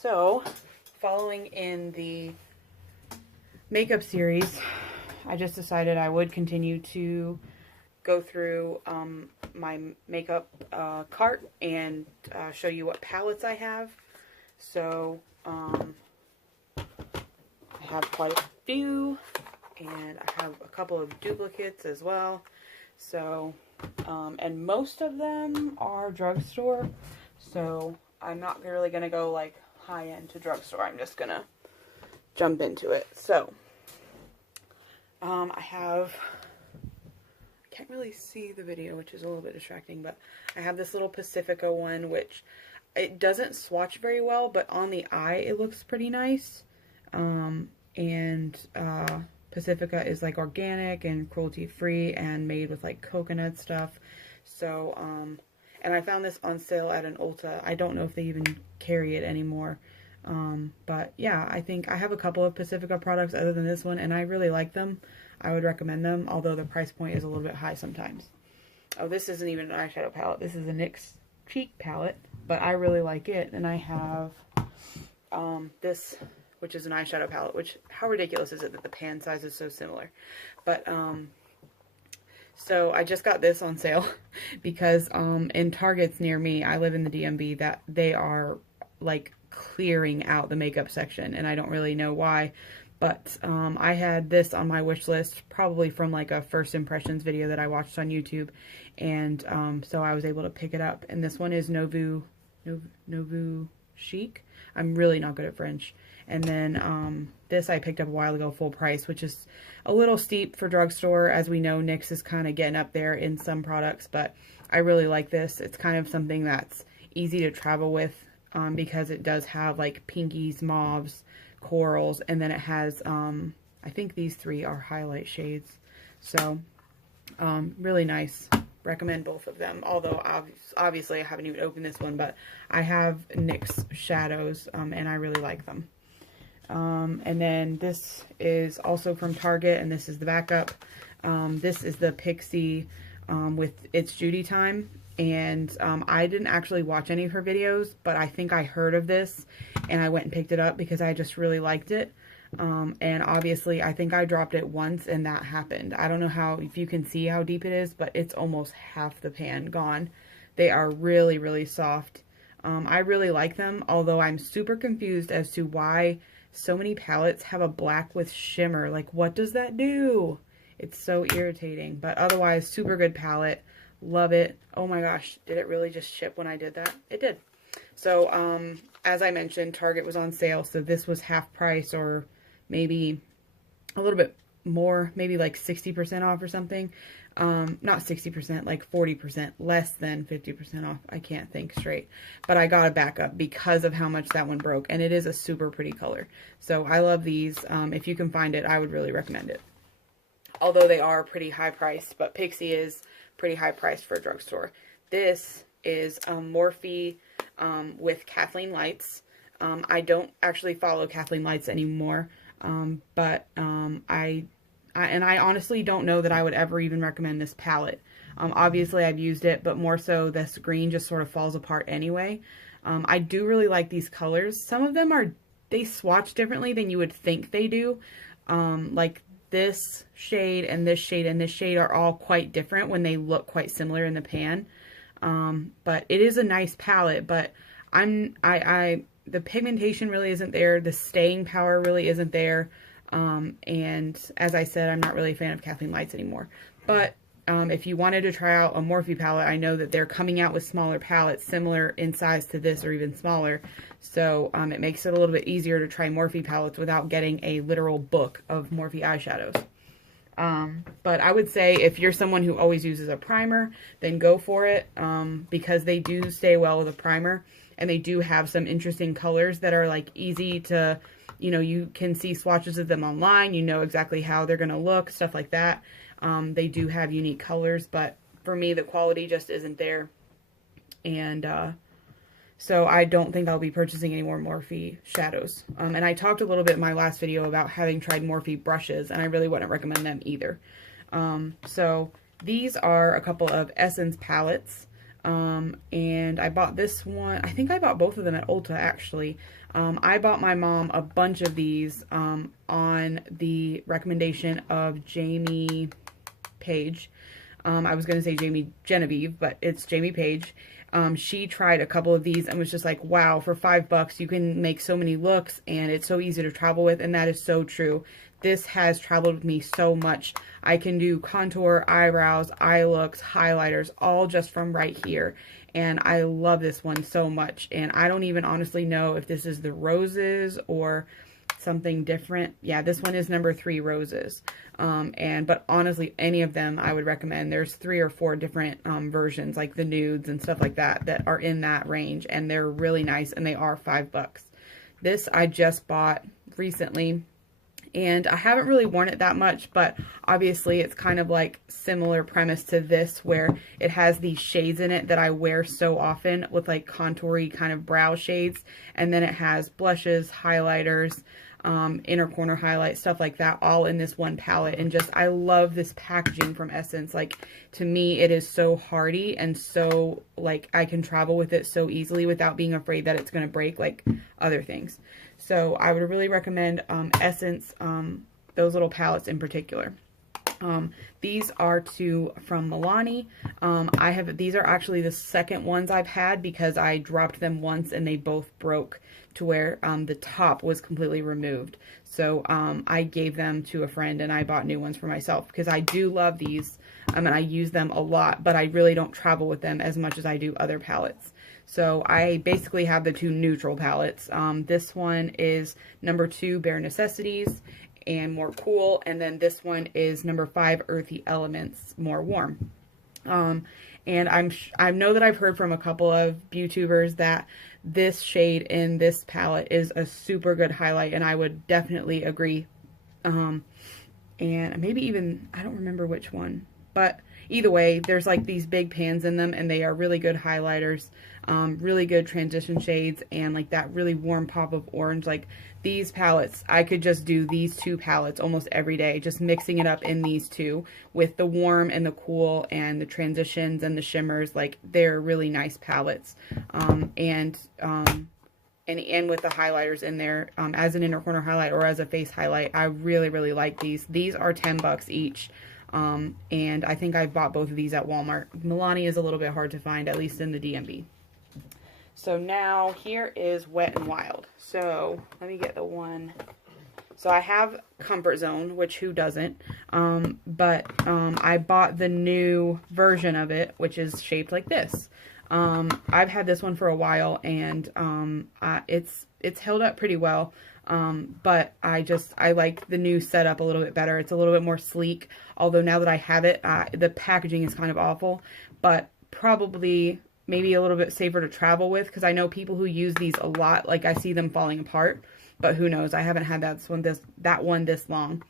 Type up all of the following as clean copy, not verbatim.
So, following in the makeup series, I just decided I would continue to go through my makeup cart and show you what palettes I have. So, I have quite a few, and I have a couple of duplicates as well. So, and most of them are drugstore, so I'm not really going to go like high-end to drugstore. I'm just going to jump into it. So, I can't really see the video, which is a little bit distracting, but I have this little Pacifica one, which it doesn't swatch very well, but on the eye it looks pretty nice. Pacifica is like organic and cruelty-free and made with like coconut stuff. So, and I found this on sale at an Ulta. I don't know if they even carry it anymore. But yeah, I think I have a couple of Pacifica products other than this one, and I really like them. I would recommend them, although the price point is a little bit high sometimes. Oh, this isn't even an eyeshadow palette. This is a NYX cheek palette, but I really like it. And I have this, which is an eyeshadow palette, which, how ridiculous is it that the pan size is so similar? But, so I just got this on sale because in Targets near me, I live in the DMV, that they are like clearing out the makeup section, and I don't really know why, but I had this on my wish list probably from like a first impressions video that I watched on YouTube, and so I was able to pick it up. And this one is Nouveau Chic. I'm really not good at French. And then this I picked up a while ago full price, which is a little steep for drugstore. As we know, NYX is kind of getting up there in some products, but I really like this. It's kind of something that's easy to travel with because it does have like pinkies, mauves, corals, and then it has, I think these three are highlight shades. So, really nice. Recommend both of them, although obviously I haven't even opened this one, but I have NYX shadows, and I really like them. And then this is also from Target, and this is the backup. This is the Pixie with It's Judy Time, and I didn't actually watch any of her videos, but I think I heard of this, and I went and picked it up because I just really liked it. And obviously I think I dropped it once and that happened. I don't know if you can see how deep it is, but it's almost half the pan gone. They are really, really soft. I really like them, although I'm super confused as to why so many palettes have a black with shimmer. Like, what does that do? It's so irritating, but otherwise super good palette. Love it. Oh my gosh, did it really just ship when I did that? It did. So, as I mentioned, Target was on sale, so this was half price, or maybe a little bit more, maybe like 60% off or something. Not 60%, like 40%, less than 50% off. I can't think straight. But I got a backup because of how much that one broke, and it is a super pretty color. So I love these. If you can find it, I would really recommend it. Although they are pretty high priced, but Pixie is pretty high priced for a drugstore. This is Morphe with Kathleen Lights. I don't actually follow Kathleen Lights anymore, but I honestly don't know that I would ever even recommend this palette. Obviously I've used it, but more so this green just sort of falls apart anyway. I do really like these colors. Some of them they swatch differently than you would think they do. Like this shade and this shade and this shade are all quite different when they look quite similar in the pan. But it is a nice palette, but the pigmentation really isn't there. The staying power really isn't there. And as I said, I'm not really a fan of Kathleen Lights anymore. But if you wanted to try out a Morphe palette, I know that they're coming out with smaller palettes similar in size to this or even smaller. So it makes it a little bit easier to try Morphe palettes without getting a literal book of Morphe eyeshadows. But I would say if you're someone who always uses a primer, then go for it, because they do stay well with a primer, and they do have some interesting colors that are like easy to, you know, you can see swatches of them online, you know exactly how they're going to look, stuff like that. They do have unique colors, but for me, the quality just isn't there. And, so I don't think I'll be purchasing any more Morphe shadows. And I talked a little bit in my last video about having tried Morphe brushes, and I really wouldn't recommend them either. So these are a couple of Essence palettes. And I bought this one. I think I bought both of them at Ulta, actually. I bought my mom a bunch of these on the recommendation of Jamie Page. I was going to say Jamie Genevieve, but it's Jamie Page. She tried a couple of these and was just like, wow, for $5 you can make so many looks and it's so easy to travel with, and that is so true. This has traveled with me so much. I can do contour, eyebrows, eye looks, highlighters, all just from right here. And I love this one so much. And I don't even honestly know if this is the roses or something different. Yeah, this one is number 3 roses. But honestly, any of them I would recommend. There's 3 or 4 different versions, like the nudes and stuff like that, that are in that range. And they're really nice, and they are $5. This I just bought recently. And I haven't really worn it that much, but obviously it's kind of like similar premise to this, where it has these shades in it that I wear so often with like contoury kind of brow shades. And then it has blushes, highlighters, inner corner highlight, stuff like that, all in this one palette. And just, I love this packaging from Essence. Like, to me, it is so hardy and so, like, I can travel with it so easily without being afraid that it's going to break like other things. So I would really recommend Essence, those little palettes in particular. These are from Milani. These are actually the second ones I've had, because I dropped them once and they both broke to where the top was completely removed. So I gave them to a friend and I bought new ones for myself, because I do love these and I use them a lot, but I really don't travel with them as much as I do other palettes. So I basically have the 2 neutral palettes. This one is number 2, Bare Necessities and More Cool. And then this one is number 5, Earthy Elements, More Warm. And I know that I've heard from a couple of YouTubers that this shade in this palette is a super good highlight, and I would definitely agree. And maybe even, I don't remember which one, but either way, there's like these big pans in them, and they are really good highlighters, really good transition shades, and like that really warm pop of orange. Like, these palettes, I could just do these 2 palettes almost every day, just mixing it up in these 2 with the warm and the cool and the transitions and the shimmers. Like, they're really nice palettes. And with the highlighters in there, as an inner corner highlight or as a face highlight, I really, really like these. These are $10 each. And I think I bought both of these at Walmart. Milani is a little bit hard to find, at least in the DMV. So now here is Wet n Wild. So let me get the one. So I have Comfort Zone, which who doesn't? I bought the new version of it, which is shaped like this. I've had this one for a while, and it's held up pretty well. But I like the new setup a little bit better. It's a little bit more sleek, although now that I have it, the packaging is kind of awful, but probably maybe a little bit safer to travel with, because I know people who use these a lot, like I see them falling apart, but who knows? I haven't had that one this long,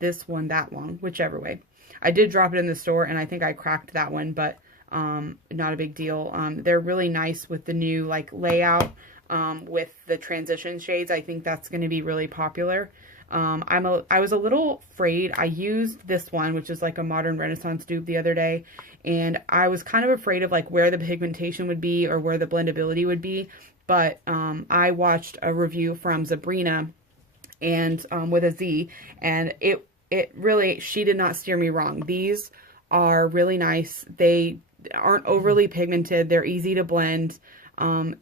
that long, whichever way. I did drop it in the store, and I think I cracked that one, but not a big deal. They're really nice with the new like layout. With the transition shades. I think that's going to be really popular. I was a little afraid. I used this one, which is like a modern Renaissance dupe, the other day, and I was kind of afraid of like where the pigmentation would be or where the blendability would be. But I watched a review from Sabrina, and with a Z, and it really, she did not steer me wrong. These are really nice. They aren't overly pigmented. They're easy to blend.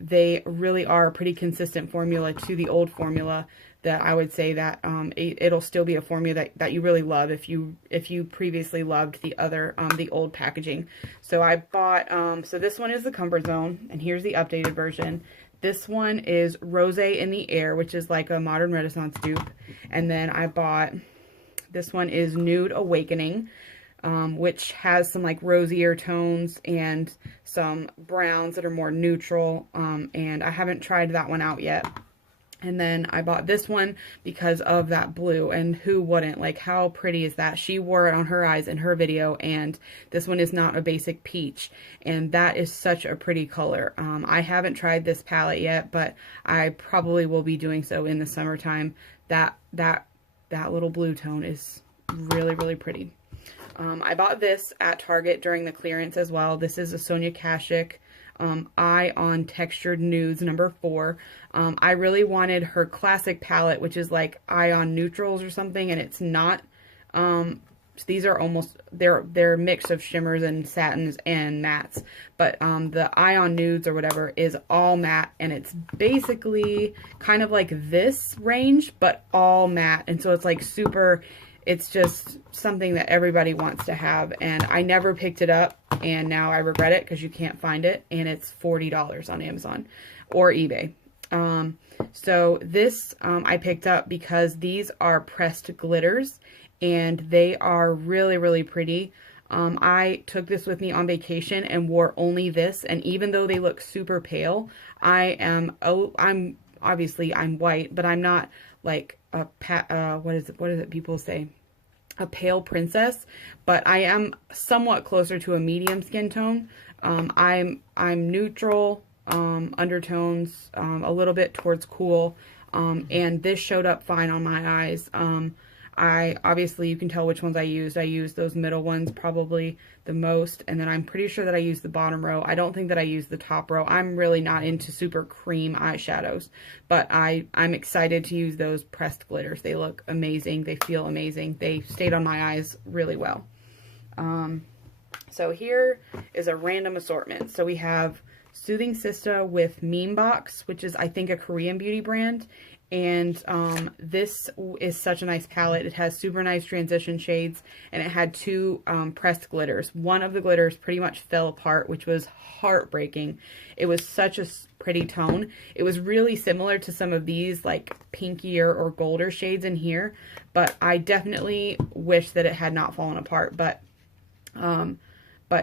They really are a pretty consistent formula to the old formula, that I would say that it'll still be a formula that you really love if you previously loved the other the old packaging. So I bought so this one is the Comfort Zone, and here's the updated version. This one is Rose in the Air, which is like a modern Renaissance dupe. And then I bought, this one is Nude Awakening, which has some like rosier tones and some browns that are more neutral. And I haven't tried that one out yet. And then I bought this one because of that blue, and who wouldn't? Like, how pretty is that? She wore it on her eyes in her video, and this one is not a basic peach, and that is such a pretty color. I haven't tried this palette yet, but I probably will be doing so in the summertime. That little blue tone is really, really pretty. I bought this at Target during the clearance as well. This is a Sonia Kashuk Eye on Textured Nudes number 4. I really wanted her classic palette, which is like Eye on Neutrals or something, and it's not. These are almost, they're a mix of shimmers and satins and mattes. But the Eye on Nudes or whatever is all matte, and it's basically kind of like this range, but all matte. And so it's like super, it's just something that everybody wants to have. And I never picked it up, and now I regret it because you can't find it. And it's $40 on Amazon or eBay. So this I picked up because these are pressed glitters, and they are really, really pretty. I took this with me on vacation and wore only this, and even though they look super pale, I'm obviously I'm white, but I'm not like a what is it people say? A pale princess, but I am somewhat closer to a medium skin tone. I'm neutral, undertones, a little bit towards cool, and this showed up fine on my eyes. Obviously you can tell which ones I used. I used those middle ones probably the most, and then I'm pretty sure that I used the bottom row. I don't think that I used the top row. I'm really not into super cream eyeshadows, but I'm excited to use those pressed glitters. They look amazing. They feel amazing. They stayed on my eyes really well. So here is a random assortment. So we have Soothing Sista with Meme Box, which is I think a Korean beauty brand. And this is such a nice palette. It has super nice transition shades, and it had 2 pressed glitters. One of the glitters pretty much fell apart, which was heartbreaking. It was such a pretty tone. It was really similar to some of these like pinkier or golder shades in here, but I definitely wish that it had not fallen apart. But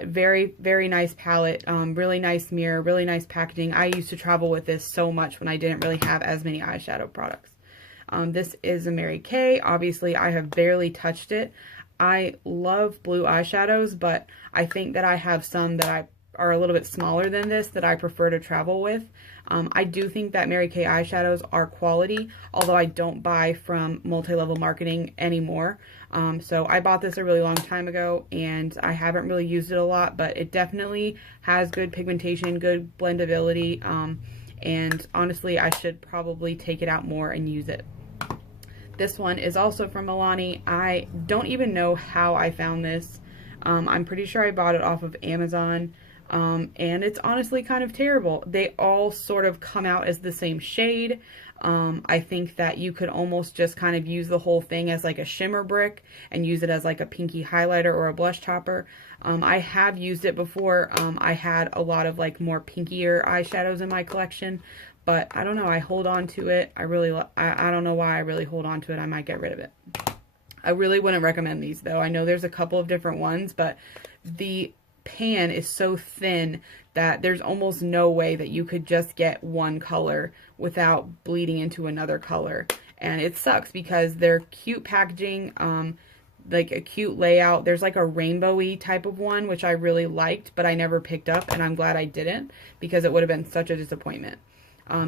very, very nice palette, really nice mirror, really nice packaging. I used to travel with this so much when I didn't really have as many eyeshadow products. This is a Mary Kay. Obviously, I have barely touched it. I love blue eyeshadows, but I think that I have some that are a little bit smaller than this that I prefer to travel with. I do think that Mary Kay eyeshadows are quality, although I don't buy from multi-level marketing anymore. So I bought this a really long time ago, and I haven't really used it a lot, but it definitely has good pigmentation, good blendability, and honestly, I should probably take it out more and use it. This one is also from Milani. I don't even know how I found this. I'm pretty sure I bought it off of Amazon. And it's honestly kind of terrible. They all sort of come out as the same shade. I think that you could almost just kind of use the whole thing as like a shimmer brick and use it as like a pinky highlighter or a blush topper. I have used it before. I had a lot of like more pinkier eyeshadows in my collection, but I don't know. I hold on to it. I don't know why I really hold on to it. I might get rid of it. I really wouldn't recommend these though. I know there's a couple of different ones, but the pan is so thin that there's almost no way that you could just get one color without bleeding into another color, and it sucks because they're cute packaging, like a cute layout. There's like a rainbowy type of one which I really liked, but I never picked up, and I'm glad I didn't because it would have been such a disappointment.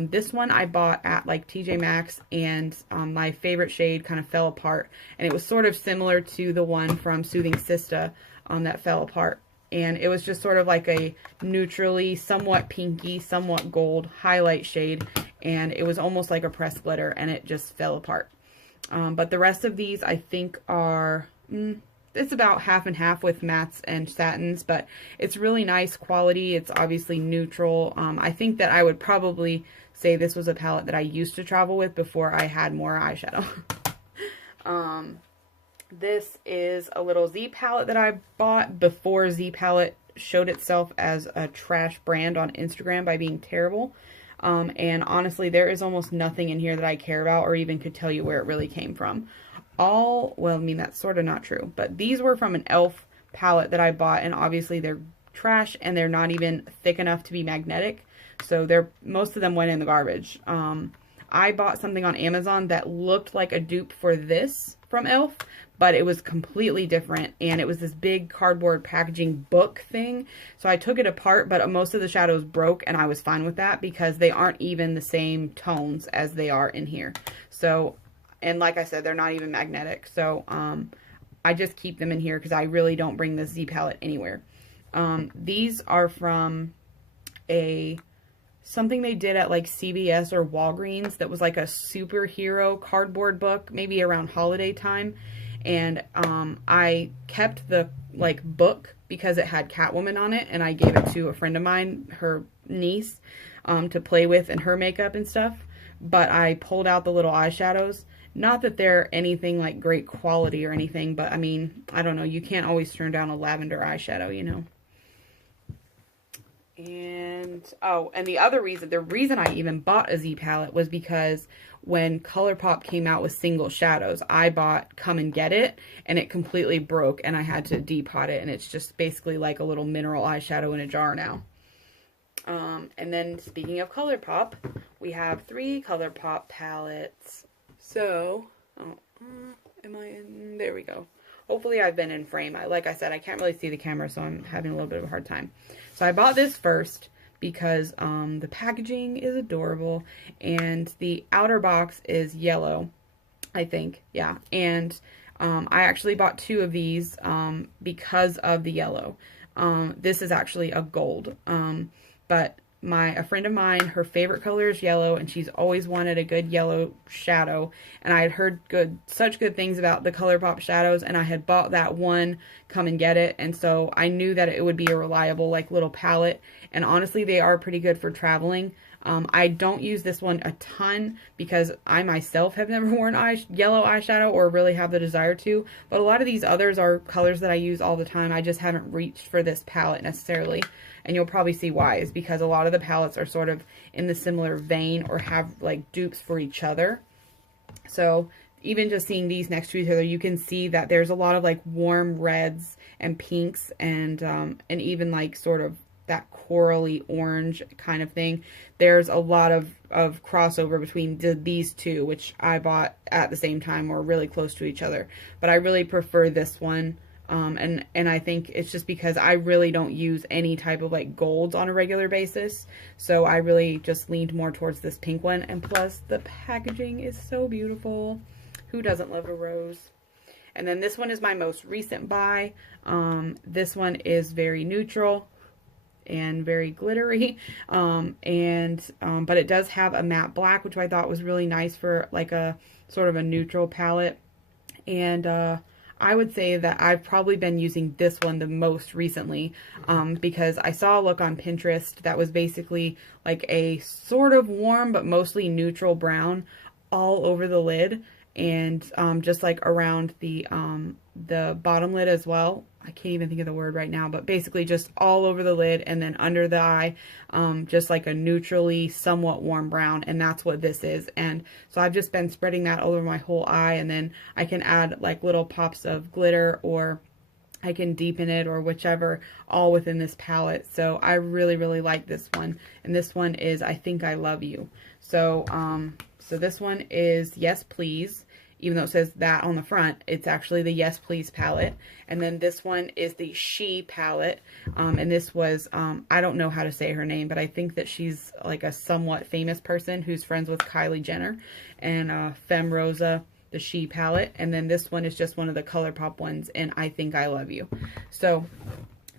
This one I bought at like TJ Maxx, and my favorite shade kind of fell apart, and it was sort of similar to the one from Soothing Sista that fell apart. And it was just sort of like a neutrally, somewhat pinky, somewhat gold highlight shade. And it was almost like a pressed glitter, and it just fell apart. But the rest of these I think are, it's about half and half with mattes and satins. But it's really nice quality. It's obviously neutral. I think that I would probably say this was a palette that I used to travel with before I had more eyeshadow. This is a little Z palette that I bought before Z palette showed itself as a trash brand on Instagram by being terrible. And honestly, there is almost nothing in here that I care about or even could tell you where it really came from. Well, I mean, that's sort of not true. But these were from an e.l.f. palette that I bought, and obviously they're trash, and they're not even thick enough to be magnetic. So most of them went in the garbage. I bought something on Amazon that looked like a dupe for this from e.l.f., but it was completely different, and it was this big cardboard packaging book thing. So I took it apart, but most of the shadows broke, and I was fine with that because they aren't even the same tones as they are in here. So, and like I said, they're not even magnetic. So I just keep them in here because I really don't bring this Z palette anywhere. These are from something they did at like CVS or Walgreens that was like a superhero cardboard book, maybe around holiday time. And I kept the like book because it had Catwoman on it, and I gave it to a friend of mine, her niece, to play with in her makeup and stuff. But I pulled out the little eyeshadows. Not that they're anything like great quality or anything, but I mean, I don't know, you can't always turn down a lavender eyeshadow, you know. And, oh, and the reason I even bought a Z palette was because when ColourPop came out with single shadows, I bought Come and Get It, and it completely broke, and I had to depot it, and it's just basically like a little mineral eyeshadow in a jar now. And then, speaking of ColourPop, we have 3 ColourPop palettes. So, am I in? There we go. Hopefully I've been in frame. Like I said, I can't really see the camera, so I'm having a little bit of a hard time. So I bought this first because the packaging is adorable, and the outer box is yellow, I think. Yeah, and I actually bought 2 of these because of the yellow. This is actually a gold, but a friend of mine, her favorite color is yellow, and she's always wanted a good yellow shadow, and I had heard such good things about the ColourPop shadows, and I had bought that one Come and Get It, and so I knew that it would be a reliable like little palette, and honestly they are pretty good for traveling. I don't use this one a ton because I myself have never worn yellow eyeshadow or really have the desire to, but a lot of these others are colors that I use all the time. I just haven't reached for this palette necessarily. And you'll probably see why, is because a lot of the palettes are sort of in the similar vein or have like dupes for each other. So even just seeing these next to each other, you can see that there's a lot of like warm reds and pinks and even like sort of that corally orange kind of thing. There's a lot of crossover between these two, which I bought at the same time or really close to each other. But I really prefer this one. And I think it's just because I really don't use any type of like golds on a regular basis. So I really just leaned more towards this pink one. And plus the packaging is so beautiful. Who doesn't love a rose? And then this one is my most recent buy. This one is very neutral and very glittery. But it does have a matte black, which I thought was really nice for like a sort of a neutral palette. And, I would say that I've probably been using this one the most recently because I saw a look on Pinterest that was basically like a sort of warm but mostly neutral brown all over the lid, and just like around the bottom lid as well. I can't even think of the word right now, but basically just all over the lid and then under the eye, just like a neutrally somewhat warm brown, and that's what this is. And so I've just been spreading that all over my whole eye, and then I can add like little pops of glitter, or I can deepen it, or whichever, all within this palette. So I really, really like this one. And this one is I Think I Love You. So, so this one is Yes Please. Even though it says that on the front, it's actually the Yes Please palette. And then this one is the She palette. And this was, I don't know how to say her name, but I think that she's like a somewhat famous person who's friends with Kylie Jenner. And Femme Rosa, the She palette. And then this one is just one of the ColourPop ones, and I Think I Love You. So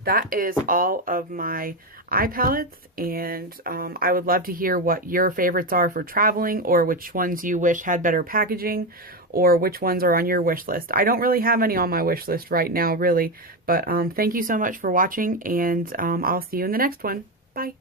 that is all of my eye palettes, and I would love to hear what your favorites are for traveling, or which ones you wish had better packaging, or which ones are on your wish list. I don't really have any on my wish list right now, really, but thank you so much for watching, and I'll see you in the next one. Bye.